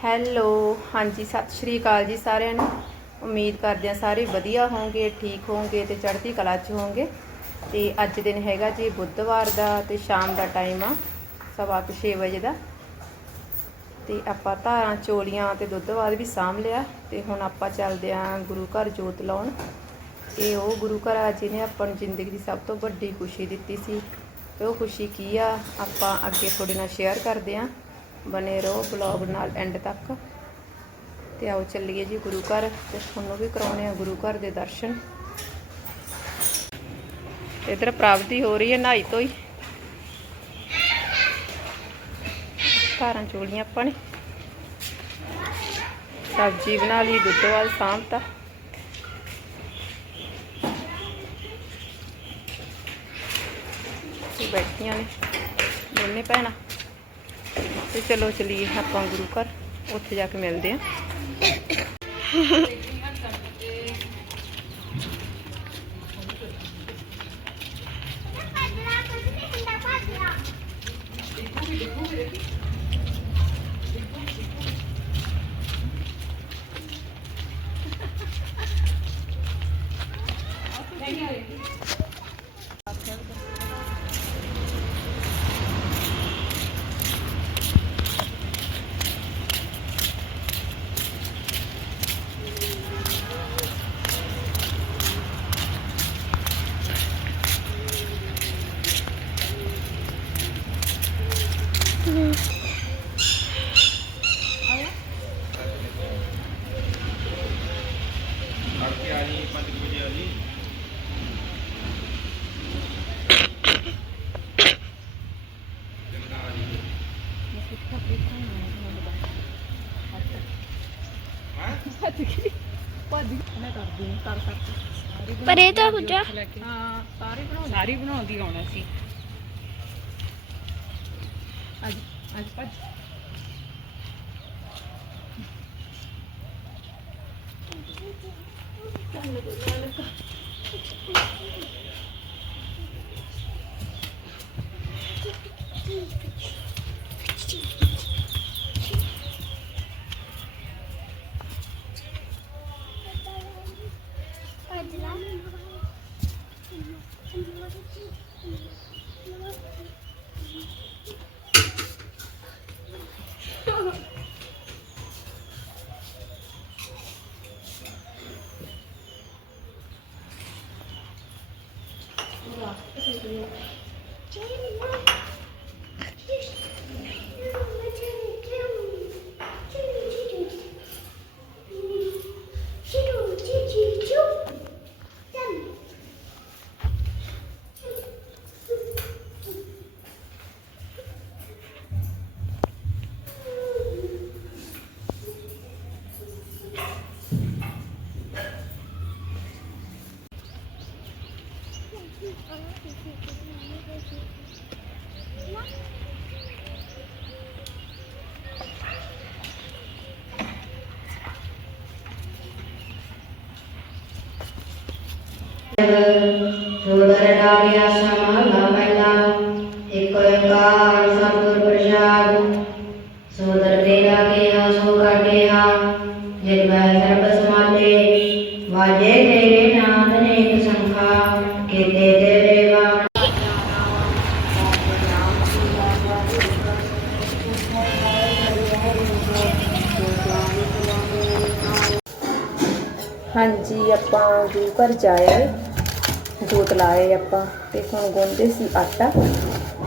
Hello, ਹਾਂਜੀ, ਸਤਿ ਸ਼੍ਰੀ ਅਕਾਲ ਜੀ ਸਾਰਿਆਂ ਨੂੰ। ਉਮੀਦ ਕਰਦੇ ਹਾਂ ਸਾਰੇ ਵਧੀਆ ਹੋਵੋਗੇ ਠੀਕ ਹੋਵੋਗੇ ਤੇ ਚੜ੍ਹਦੀ ਕਲਾ 'ਚ ਹੋਵੋਗੇ ਤੇ ਅੱਜ ਦਿਨ ਹੈਗਾ ਜੀ ਬੁੱਧਵਾਰ ਦਾ ਤੇ ਸ਼ਾਮ ਦਾ ਟਾਈਮ ਆ, ਸਵਾ ਕੁ ਛੇ ਵਜੇ ਦਾ। ਤੇ ਆਪਾਂ ਧਾਰਾਂ, ਚੋਲੀਆਂ ਤੇ ਦੁੱਧ ਬਾਅਦ ਵੀ ਸਾਂਭ ਲਿਆ ਤੇ ਹੁਣ ਆਪਾਂ ਚੱਲਦੇ ਆਂ ਗੁਰੂ ਘਰ ਜੋਤ ਲਾਉਣ। ਇਹ ਉਹ ਗੁਰੂ ਘਰ ਆ ਜਿਹਨੇ ਆਪਾਂ ਨੂੰ ਜ਼ਿੰਦਗੀ ਦੀ ਸਭ ਤੋਂ ਵੱਡੀ ਖੁਸ਼ੀ ਦਿੱਤੀ ਸੀ। ਤੇ ਉਹ ਖੁਸ਼ੀ ਕੀ ਆ? ਆਪਾਂ ਅੱਗੇ ਤੁਹਾਡੇ ਨਾਲ ਸ਼ੇਅਰ ਕਰਦੇ ਆਂ ਬਨੇ ਰਹੋ ਬਲੌਗ ਨਾਲ ਐਂਡ ਤੱਕ। ਤੇ ਆਓ ਚੱਲੀਏ ਜੀ ਗੁਰੂ ਘਰ ਤੇ ਤੁਹਾਨੂੰ ਵੀ ਕਰਾਉਣੇ ਆ ਗੁਰੂ ਘਰ ਦੇ ਦਰਸ਼ਨ। ਇਧਰ ਪ੍ਰਾਪਤੀ ਹੋ ਰਹੀ ਹੈ ਨਹਾਈ ਤੋਂ ਹੀ ਧਾਰਾਂ ਚੋਲੀਆਂ ਆਪਾਂ ਨੇ। ਸਬਜ਼ੀ ਬਣਾ ਲਈ, ਦੁੱਧ ਵਾਲ ਸਾਂਭਤਾ। ਬੈਠੀਆਂ ਨੇ ਦੋਨੇ ਭੈਣਾਂ। ਤੇ ਚਲੋ ਚਲੀਏ ਆਪਾਂ ਗੁਰੂ ਘਰ ਉੱਥੇ ਜਾ ਕੇ ਮਿਲਦੇ ਆਂ ਤੜਕੇ ਆ ਜੀ 5 ਵਜੇ ਆ ਜੀ ਜੰਗਾ ਆ ਜੀ ਪਰ ਇਹ ਤਾਂ ਹੁਜਾ ਹਾਂ ਸਾਰੇ ਬਣਾਉਂਦੀ ਸਾਰੀ ਬਣਾਉਂਦੀ ਆਉਣਾ ਸੀ? ਅੱਜ ਅੱਜ ਭੱਜ ਸੋਦਰ ਡਾਰਿਆ ਸਮਾਲਾ ਪਹਿਲਾ ਇੱਕ ਓੰਕਾਰ ਸਤਿਗੁਰ ਪ੍ਰਸਾਦ ਸੋਦਰ ਤੇਰਾ ਕੀਆ ਸੋ ਕਾਟਿਆ ਜਿਤ ਮੈਂ ਸਰਬ ਸਮਾਤੇ ਵਾਜੇ ਤੇਰੇ ਨਾਮ ਅਨੇਕ ਸੰਖਾ ਕੀਤੇ ਤੇਰੇ ਵਾ ਹਾਂਜੀ ਆਪਾਂ ਗੁਰੂ ਘਰ ਜਾਏ ਜੋਤ ਲਾਏ ਆਪਾਂ ਤੇ ਹੁਣ ਗੁੰਨਦੇ ਸੀ ਆਟਾ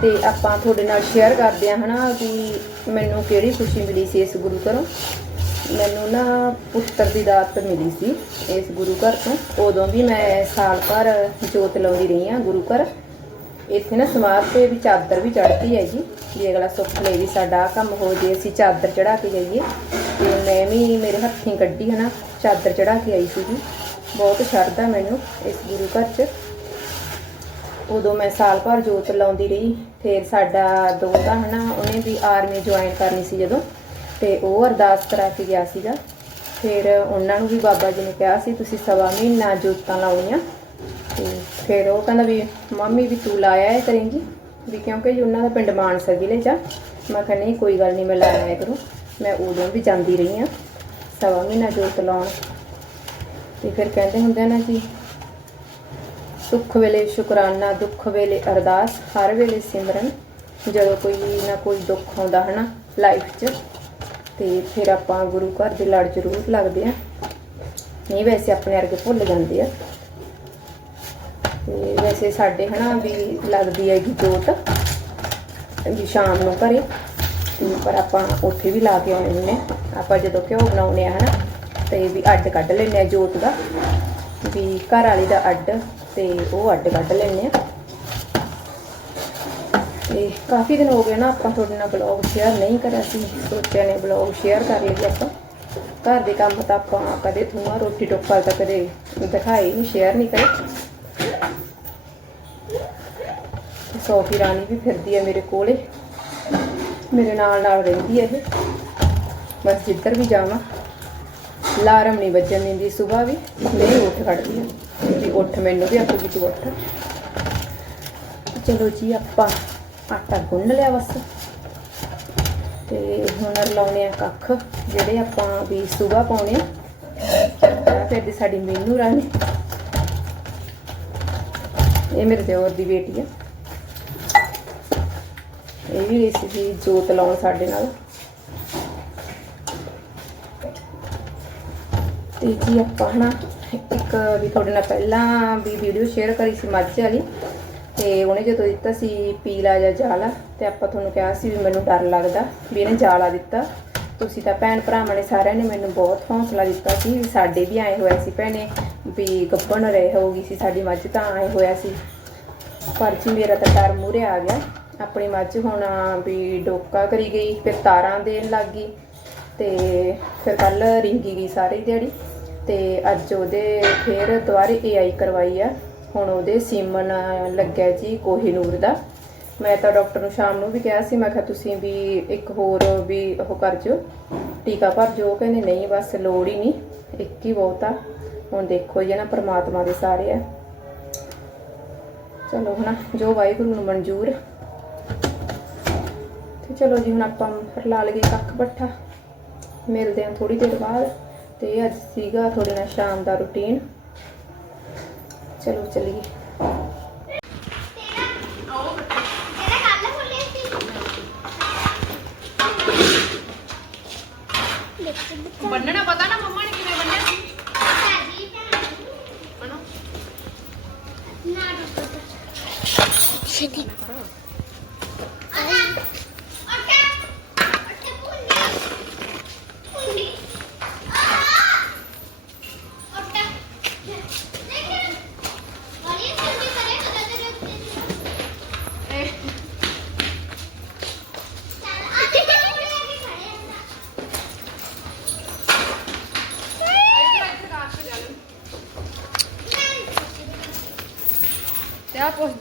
ਤੇ ਆਪਾਂ ਤੁਹਾਡੇ ਨਾਲ ਸ਼ੇਅਰ ਕਰਦੇ ਆ ਹਨਾ ਕਿ ਮੈਨੂੰ ਕਿਹੜੀ ਖੁਸ਼ੀ ਮਿਲੀ ਸੀ ਇਸ ਗੁਰੂ ਘਰੋਂ। ਮੈਨੂੰ ਨਾ ਪੁੱਤਰ ਦੀ ਦਾਤ ਮਿਲੀ ਸੀ ਇਸ ਗੁਰੂ ਘਰ ਤੋਂ। ਉਦੋਂ ਵੀ ਮੈਂ ਸਾਲ ਭਰ ਜੋਤ ਲਾਉਂਦੀ ਰਹੀ ਆ ਗੁਰੂ ਘਰ। ਇੱਥੇ ਨਾ ਸਮਾਧ ਤੇ ਵੀ ਚਾਦਰ ਵੀ ਚੜ੍ਹਦੀ ਹੈ ਜੀ। ਵੀ ਅਗਲਾ ਸੁੱਖ ਲੈ ਵੀ ਸਾਡਾ ਆਹ ਕੰਮ ਹੋ ਜੇ, ਅਸੀਂ ਚਾਦਰ ਚੜਾ ਕੇ ਜਾਈਏ। ਤੇ ਮੈਂ ਵੀ ਮੇਰੇ ਹੱਥੀਂ ਕੱਢੀ ਹਨਾ ਚਾਦਰ ਚੜਾ ਕੇ ਆਈ ਸੀਗੀ। ਬਹੁਤ ਸ਼ਰਧਾ ਮੈਨੂੰ ਇਸ ਗੁਰੂ ਘਰ 'ਚ। ਉਦੋਂ ਮੈਂ ਸਾਲ ਭਰ ਜੋਤ ਲਾਉਂਦੀ ਰਹੀ, ਫਿਰ ਸਾਡਾ ਦੋਤਾ ਹਨਾ, ਉਹਨੇ ਵੀ ਆਰਮੀ ਜੁਆਇਨ ਕਰਨੀ ਸੀ ਜਦੋਂ, ਤੇ ਉਹ ਅਰਦਾਸ ਕਰਾ ਕੇ ਗਿਆ ਸੀਗਾ। ਫਿਰ ਉਹਨਾਂ ਨੂੰ ਵੀ ਬਾਬਾ ਜੀ ਨੇ ਕਿਹਾ ਸੀ, ਤੁਸੀਂ ਸਵਾ ਮਹੀਨਾ ਜੋਤਾਂ ਲਾਉਣੀਆਂ। ਤੇ ਫਿਰ ਉਹ ਕਹਿੰਦਾ ਵੀ, ਮੰਮੀ ਵੀ ਤੂੰ ਲਾਇਆ ਹੈ ਕਰੇਂਗੀ? ਵੀ ਕਿਉਂਕਿ ਉਹਨਾਂ ਦਾ ਪਿੰਡ ਮਾਨਸਾ ਜ਼ਿਲ੍ਹੇ 'ਚ ਆ। ਮੈਂ ਕਿਹਾ, ਨਹੀਂ, ਕੋਈ ਗੱਲ ਨਹੀਂ, ਮੈਂ ਲਾਇਆ ਕਰੂੰ। ਮੈਂ ਉਦੋਂ ਵੀ ਜਾਂਦੀ ਰਹੀ ਆ, ਸਵਾ ਮਹੀਨਾ ਜੋਤ ਲਾਉਣ। ਤੇ ਫਿਰ ਕਹਿੰਦੇ ਹੁੰਦੇ ਆ ਨਾ ਕਿ ਸੁੱਖ ਵੇਲੇ ਸ਼ੁਕਰਾਨਾ, ਦੁੱਖ ਵੇਲੇ ਅਰਦਾਸ, ਹਰ ਵੇਲੇ ਸਿਮਰਨ। ਜਦੋਂ ਕੋਈ ਨਾ ਕੋਈ ਦੁੱਖ ਆਉਂਦਾ ਹੈ ਨਾ ਲਾਈਫ 'ਚ, ਤੇ ਫਿਰ ਆਪਾਂ ਗੁਰੂ ਘਰ ਦੇ ਲੜ ਜ਼ਰੂਰ ਲੱਗਦੇ ਆ ਨਹੀਂ ਵੈਸੇ ਆਪਣੇ ਵਰਗੇ ਭੁੱਲ ਜਾਂਦੇ ਆ। ਤੇ ਵੈਸੇ ਸਾਡੇ ਹਨਾ ਵੀ ਲੱਗਦੀ ਹੈਗੀ ਜੋਤ, ਵੀ ਸ਼ਾਮ ਨੂੰ ਘਰੇ, ਤੇ ਪਰ ਆਪਾਂ ਉੱਥੇ ਵੀ ਲਾ ਕੇ ਆਉਣੇ ਹੁੰਦੇ ਹਾਂ। ਆਪਾਂ ਜਦੋਂ ਘਿਓ ਬਣਾਉਨੇ ਆ ਹਨਾ, ਤੇ ਵੀ ਅੱਡ ਕੱਢ ਲੈਨੇ ਆ ਜੋਤ ਦਾ, ਵੀ ਘਰ ਵਾਲੀ ਦਾ ਅੱਡ ਤੇ ਉਹ ਅੱਡ ਕੱਢ ਲੈਨੇ ਆ। ਤੇ ਕਾਫੀ ਦਿਨ ਹੋ ਗਏ ਨਾ ਆਪਾਂ ਤੁਹਾਡੇ ਨਾਲ ਬਲੌਗ ਸ਼ੇਅਰ ਨਹੀਂ ਕਰਿਆ ਸੀ। ਸੋਚਿਆ ਨੇ ਬਲੌਗ ਸ਼ੇਅਰ ਕਰ ਲਈਏ ਆਪਾਂ। ਘਰ ਦੇ ਕੰਮ ਤਾਂ ਆਪਾਂ ਕਦੇ ਥੂਆ ਰੋਟੀ ਟੋਕਾ ਤਾਂ ਕਦੇ ਦਿਖਾਈ ਨਹੀਂ ਸ਼ੇਅਰ ਨਹੀਂ ਕਰੇ। ਸੋਫੀ ਰਾਣੀ ਵੀ ਫਿਰਦੀ ਹੈ ਮੇਰੇ ਕੋਲੇ। ਮੇਰੇ ਨਾਲ ਨਾਲ ਰਹਿੰਦੀ ਹੈ ਇਹ। ਬਸ ਜਿੱਧਰ ਵੀ ਜਾਵਾਂ ਲਾਰਮ ਨਹੀਂ ਵੱਜਣ ਦਿੰਦੀ ਸਵੇਰ ਵੀ। ਨਹੀਂ ਉੱਠ ਖੜਦੀ। ਹੈ ਵੀ ਉੱਠ ਮੈਨੂੰ ਵੀ ਆਖੂਗੀ ਤੂੰ ਉੱਠ। ਚਲੋ ਜੀ, ਆਪਾਂ ਆਟਾ ਗੁੰਨ ਲਿਆ ਬਸ। ਤੇ ਹੁਣ ਲਾਉਣੇ ਆ ਕੱਖ, ਜਿਹੜੇ ਆਪਾਂ ਵੀ ਸਵੇਰ ਪਾਉਣੇ ਆ। ਆਹ ਫਿਰ ਦੀ ਸਾਡੀ ਮੀਨੂ ਰਾਣੀ। ਇਹ ਮੇਰੇ ਦਿਓਰ ਦੀ ਬੇਟੀ ਆ। ਇਹ ਵੀ ਗਈ ਸੀ ਜੋਤ ਲਾਉਣ ਸਾਡੇ ਨਾਲ। ਤੇ ਜੀ ਆਪਾਂ ਹਨਾ ਇੱਕ ਵੀ ਤੁਹਾਡੇ ਨਾਲ ਪਹਿਲਾਂ ਵੀ ਵੀਡੀਓ ਸ਼ੇਅਰ ਕਰੀ ਸੀ ਮੱਝ ਵਾਲੀ, ਤੇ ਉਹਨੇ ਜਦੋਂ ਦਿੱਤਾ ਸੀ ਪੀਲਾ ਜਾਂ ਜਾਲਾ, ਤੇ ਆਪਾਂ ਤੁਹਾਨੂੰ ਕਿਹਾ ਸੀ ਵੀ ਮੈਨੂੰ ਡਰ ਲੱਗਦਾ ਵੀ ਇਹਨੇ ਜਾਲਾ ਦਿੱਤਾ। ਤੁਸੀਂ ਤਾਂ ਭੈਣ ਭਰਾਵਾਂ ਨੇ ਸਾਰਿਆਂ ਨੇ ਮੈਨੂੰ ਬਹੁਤ ਹੌਸਲਾ ਦਿੱਤਾ ਸੀ ਵੀ ਸਾਡੇ ਵੀ ਆਏ ਹੋਇਆ ਸੀ ਭੈਣੇ, ਵੀ ਗੱਭਣ ਰਹੇ ਹੋਗੀ ਸੀ ਸਾਡੀ ਮੱਝ ਤਾਂ ਆਏ ਹੋਇਆ ਸੀ। ਪਰ ਜੀ ਮੇਰਾ ਤਾਂ ਡਰ ਮੂਰੇ ਆ ਗਿਆ। ਆਪਣੀ ਮੱਝ ਹੁਣ ਵੀ ਡੋਕਾ ਕਰੀ ਗਈ, ਫਿਰ ਤਾਰਾਂ ਦੇਣ ਲੱਗ ਗਈ, ਤੇ ਫਿਰ ਕੱਲ ਰਿੰਗੀ ਗਈ ਸਾਰੀ ਦਿਹਾੜੀ। ਤੇ ਅੱਜ ਉਹਦੇ ਫਿਰ ਦੁਬਾਰੇ ਏਆਈ ਕਰਵਾਈ ਆ। ਹੁਣ ਉਹਦੇ ਸੀਮਨ ਲੱਗਿਆ ਜੀ ਕੋਹੀਨੂਰ ਦਾ। ਮੈਂ ਤਾਂ ਡਾਕਟਰ ਨੂੰ ਸ਼ਾਮ ਨੂੰ ਵੀ ਕਿਹਾ ਸੀ, ਮੈਂ ਕਿਹਾ ਤੁਸੀਂ ਵੀ ਇੱਕ ਹੋਰ ਵੀ ਉਹ ਕਰ ਜਿਓ। ਟੀਕਾ ਭਰ ਜੋ ਕਹਿੰਦੇ ਨਹੀਂ, ਬਸ ਲੋੜ ਹੀ ਨਹੀਂ, ਇੱਕ ਹੀ ਬਹੁਤ ਆ। ਹੁਣ ਦੇਖੋ ਜੀ ਨਾ, ਪਰਮਾਤਮਾ ਦੇ ਸਾਰੇ ਆ। ਚਲੋ ਹਨਾ, ਜੋ ਵਾਹਿਗੁਰੂ ਨੂੰ ਮਨਜ਼ੂਰ। ਤੇ ਚਲੋ ਜੀ, ਹੁਣ ਆਪਾਂ ਫਿਰ ਲਾ ਲਈਏ ਕੱਖ ਬੱਠਾ। ਮਿਲਦੇ ਹਾਂ ਥੋੜੀ ਦੇਰ ਬਾਅਦ। ਤੇ ਅੱਜ ਸੀਗਾ ਥੋੜੇ ਨਾਲ ਸ਼ਾਮ ਦਾ ਰੁਟੀਨ। ਚਲੋ ਚਲੀਏ। ਬੰਨਣਾ ਪਤਾ ਨਾ ਮੰਮਾ ਨੇ ਕਿਵੇਂ ਬੰਨਿਆ ਸੀ? ਬਣੋ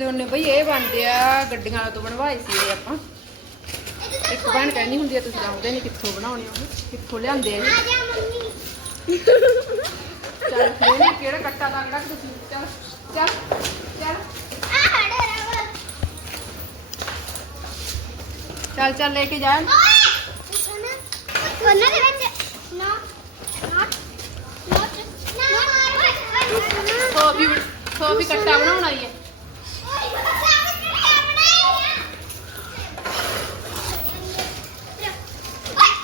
ਤੇ ਉਹਨੇ ਬਈ ਇਹ ਬਣਦੇ ਆ ਗੱਡੀਆਂ ਤੋਂ ਬਣਵਾਏ ਸੀ ਇਹ ਆਪਾਂ। ਇੱਕ ਬਣ ਕਹਿੰਦੀ ਹੁੰਦੀ ਆ ਤੁਸੀਂ ਲਾਉਂਦੇ ਨਹੀਂ ਕਿੱਥੋਂ ਬਣਾਉਣੇ ਉਹ ਕਿੱਥੋਂ ਲਿਆਂਦੇ ਆ ਚੱਲ ਇਹ ਕਿਹੜਾ ਕੱਟਾ ਲੱਗਦਾ ਤੁਸੀਂ ਚੱਲ ਚੱਲ ਚੱਲ। ਚੱਲ ਚੱਲ ਲੈ ਕੇ ਜਾ। ਉਹਨਾਂ ਦੇ ਵਿੱਚ ਨਾ ਵੀ ਕੱਟਾ ਬਣਾਉਣਾ ਹੀ ਹੈ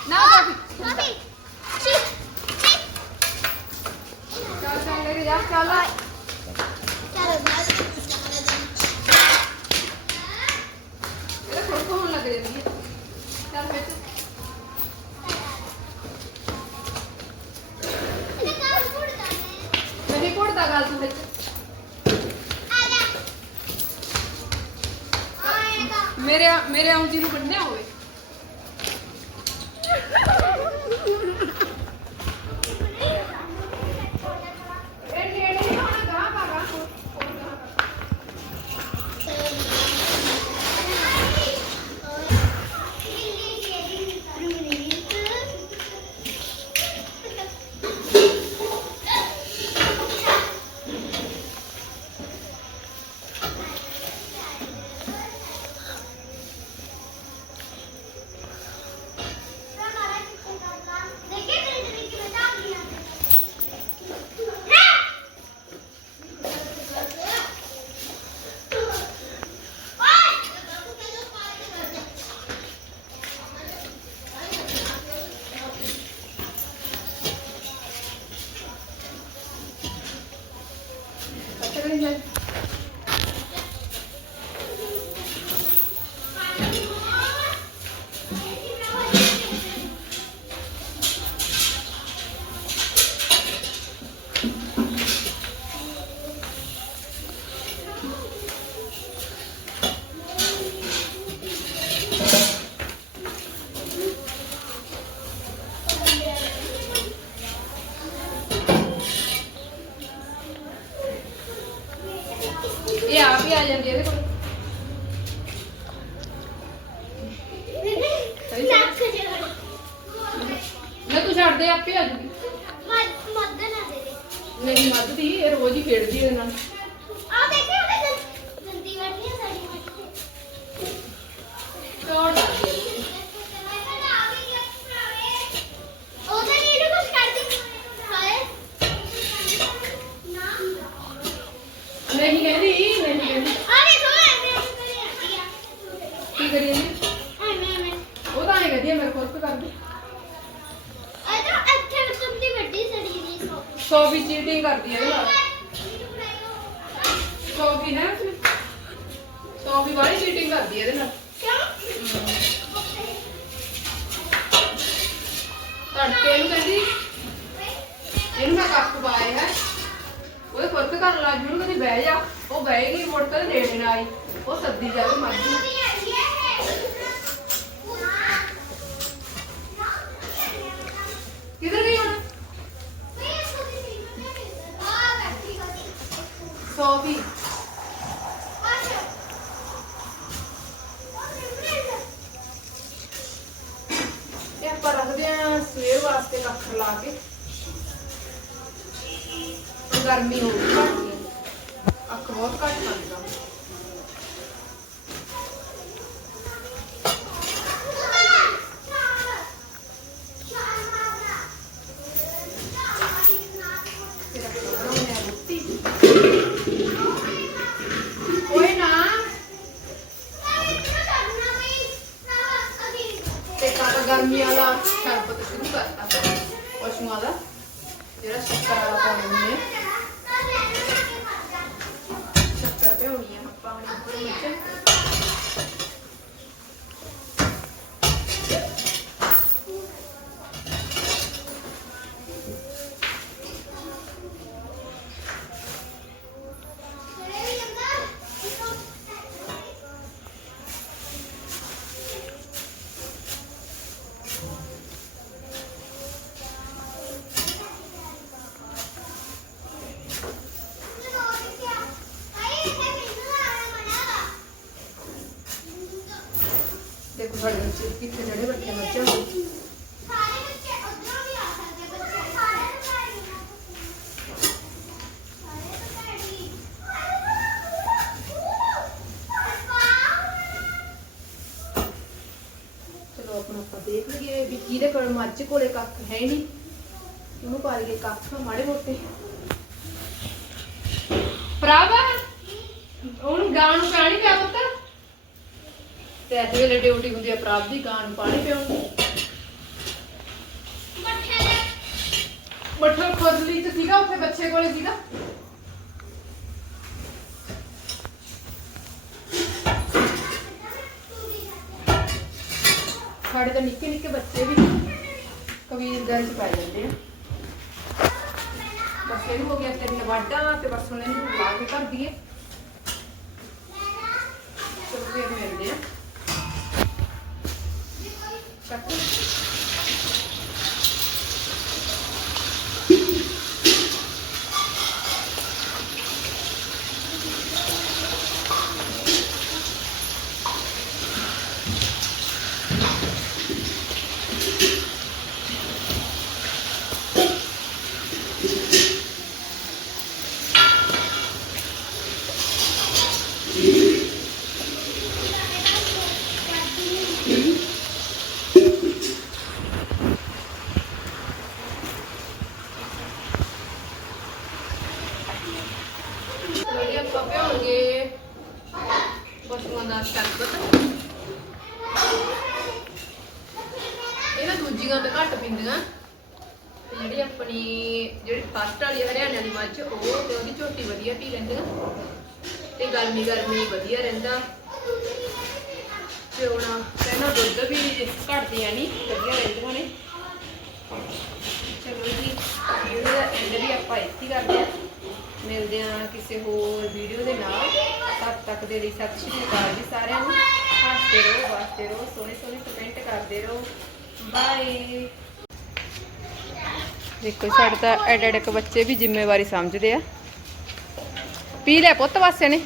ਨਾ ਸੋਫੀ ਚੱਲ ਚੱਲ ਲੈ ਕੇ ਜਾ ਚੱਲ ਇਹ ਖੁਦ ਹੋਣ ਲੱਗ ਜਾਂਦੀ ਹੈ ਚੱਲ ਵਿੱਚ ਨਹੀਂ ਘੁੱਟਦਾ ਗੱਲ ਤੂੰ ਵਿੱਚ ਮੇਰੇ ਮੇਰੇ ਆਉਂਦੀ ਨੂੰ ਬੰਨਿਆ ਹੋਵੇ ਮੇਰੀ ਨਹੀਂ ਮੱਧਦੀ ਇਹ ਰੋਜ਼ ਹੀ ਖੇਡਦੀ ਇਹਦੇ ਨਾਲ ਆ ਦੇਖੇ ਉਹਦੇ ਗੰ- ਗੰਦੀ ਬੈਠੀ ਹੈ ਸਾਡੀ ਮੱਛੀ ਚੋੜ ਕਰਦੀ ਹੈ ਉਹਦਾ ਨਹੀਂ ਇਹਨੂੰ ਕੁਝ ਕਰਦੀ ਹਾਏ ਨਾ ਨਹੀਂ ਕਹਿੰਦੀ ਨਹੀਂ ਕਹਿੰਦੀ ਅਰੇ ਥੋੜਾ ਐਵੇਂ ਕਰੀ ਆਂਦੀ ਆ ਕੀ ਕਰੀ ਜਾਂਦੀ ਐਵੇਂ ਐਵੇਂ ਉਹ ਤਾਂ ਐਂ ਕਹਦੀ ਆ ਮੇਰੇ ਕੋਲ ਕਰਦੀ ਅਜਾ ਇੱਥੇ ਤੁਮਦੀ ਵੱਡੀ ਸੜੀ ਦੀ ਸੋ ਸੋ ਵੀ ਚੀਟਿੰਗ ਕਰਦੀ ਹੈ ਇਹਦੇ ਨਾਲ ਸੋ ਵੀ ਹੈ ਉਸਨੇ ਸੋ ਵੀ ਵਾਲੀ ਚੀਟਿੰਗ ਕਰਦੀ ਹੈ ਇਹਦੇ ਨਾਲ ਤੜਕੇ ਨੂੰ ਕਹਿੰਦੀ ਇਹਨੂੰ ਮੈਂ ਕੱਪ ਪਾਏ ਹੈ ਉਹਦੇ ਫ਼ਰਕ ਕਰਨ ਲੱਗ ਜੂ ਕਹਿੰਦੀ ਬਹਿ ਜਾ ਉਹ ਬਹਿ ਗਈ ਮੁੜ ਕੇ ਨੇੜੇ ਨਾ ਆਈ ਉਹ ਸੱਦੀ ਜਾਵੇ ਮਰਜ਼ੀ ਕਿਧਰ ਗਈ ਹੁਣ ਸੋ ਵੀ ਇਹ ਆਪਾਂ ਰੱਖਦੇ ਆ ਸਵੇਰ ਵਾਸਤੇ ਕੱਖ ਲਾ ਕੇ ਗਰਮੀ ਹੋ ਗਈ ਘੱਟ ਗਈ ਅੱਖ ਬਹੁਤ ਘੱਟ ਖਾਂਦਾ ਫਿਰ ਆਪਾਂ ਬਣਾਉਂਦੇ ਆ ਰੋਟੀ ਓਏ ਨਾ ਤੇ ਕਾਪਾ ਗਰਮੀ ਵਾਲਾ ਸ਼ਰਬਤ ਸ਼ੁਰੂ ਕਰਤਾ ਪਸ਼ੂਆਂ ਦਾ ਜਿਹੜਾ ਸ਼ੱਕਰ ਵਾਲਾ ਪਾਉਂਦੇ ਨੇ ਸ਼ੱਕਰ ਪਿਉਣੀ ਆ ਆਪਾਂ ਹੁਣ ਉੱਪਰ ਵਿੱਚ ਦੇਖੋ ਸਾਡੇ ਬੱਚੇ ਕਿੱਥੇ ਜਿਹੜੇ ਬੱਚੇ ਬੱਚੇ ਹੋਣਗੇ ਚਲੋ ਆਪਣਾ ਆਪਾਂ ਦੇਖ ਕਿਹਦੇ ਕੋਲ ਮੱਝ ਕੋਲੇ ਕੱਖ ਹੈ ਨਹੀਂ ਉਹਨੂੰ ਪਾ ਲਈਏ ਕੱਖ ਮਾੜੇ ਮੋਟੇ। ਭਰਾਵਾ ਉਹਨੂੰ ਗਾਂ ਨੂੰ ਪਾਣੀ ਪਿਆ ਪੁੱਤ। ਤੇ ਅੱਜ ਵੇਲੇ ਡਿਊਟੀ ਹੁੰਦੀ ਹੈ ਪ੍ਰਾਪ ਦੀ ਗਾਂ ਨੂੰ ਪਾਣੀ ਪਿਆਉਣ ਮੱਠਾ ਖੋਦਲੀ ਚ ਸੀਗਾ ਉੱਥੇ ਬੱਚੇ ਕੋਲੇ ਸੀਗਾ। ਸਾਡੇ ਤਾਂ ਨਿੱਕੇ ਨਿੱਕੇ ਬੱਚੇ ਵੀ ਕਬੀਰ ਗੰਜ ਚ ਪੈ ਜਾਂਦੇ ਆ। ਬਸ ਇਹ ਹੋ ਗਿਆ ਤਿੰਨ ਵਾਢਾਂ ਤੇ ਬਸ ਹੁਣ ਇਹਨੂੰ ਲਾ ਕੇ ਕਰ ਦਈਏ। ਚਲੋ ਫਿਰ ਮਿਲਦੇ ਆ। ਕੱਟ ਚਲੋ ਜੀ ਆਪਾਂ ਪਿਆਉਣਗੇ ਪਸ਼ੂਆਂ ਦਾ ਸ਼ਰਬਤ ਇਹ ਨਾ ਦੂਜੀਆਂ ਤਾਂ ਘੱਟ ਪੀਂਦੀਆਂ। ਤੇ ਜਿਹੜੀ ਆਪਣੀ, ਜਿਹੜੀ ਫਸਟ ਵਾਲੀ ਹਰਿਆਣੇ ਵਾਲੀ ਮੱਝ ਉਹ ਤੇ ਉਹਦੀ ਝੋਟੀ ਵਧੀਆ ਪੀ ਲੈਂਦੀਆਂ। ਤੇ ਗਰਮੀ ਗਰਮੀ ਵਧੀਆ ਰਹਿੰਦਾ। ਤੇ ਹੁਣ ਕਹਿੰਦਾ ਦੁੱਧ ਵੀ ਘਟਦੀਆਂ ਨਹੀਂ ਵਧੀਆ ਰਹਿੰਦੀਆਂ ਨੇ ਚਲੋ ਜੀ ਵੀਡੀਓ ਦਾ ਐਂਡ ਵੀ ਆਪਾਂ ਇੱਥੇ ਕਰਦੇ ਹਾਂ ਮਿਲਦੇ ਹਾਂ ਕਿਸੇ ਹੋਰ ਵੀਡੀਓ ਦੇ ਨਾਲ। ਤਦ ਤੱਕ ਦੇ ਲਈ ਸਤਿ ਸ਼੍ਰੀ ਅਕਾਲ ਜੀ ਸਾਰਿਆਂ ਨੂੰ। ਹੱਸਦੇ ਰਹੋ, ਵਸਦੇ ਰਹੋ, ਸੋਹਣੇ ਸੋਹਣੇ ਕਮੈਂਟ ਕਰਦੇ ਰਹੋ। ਬਾਏ ਦੇਖੋ ਸਾਡੇ ਤਾਂ ਐਡ ਐਡ ਬੱਚੇ ਵੀ ਜ਼ਿੰਮੇਵਾਰੀ ਸਮਝਦੇ ਆ। ਪੀ ਲੈ ਪੁੱਤ, ਵਾਸੇ ਨੇ।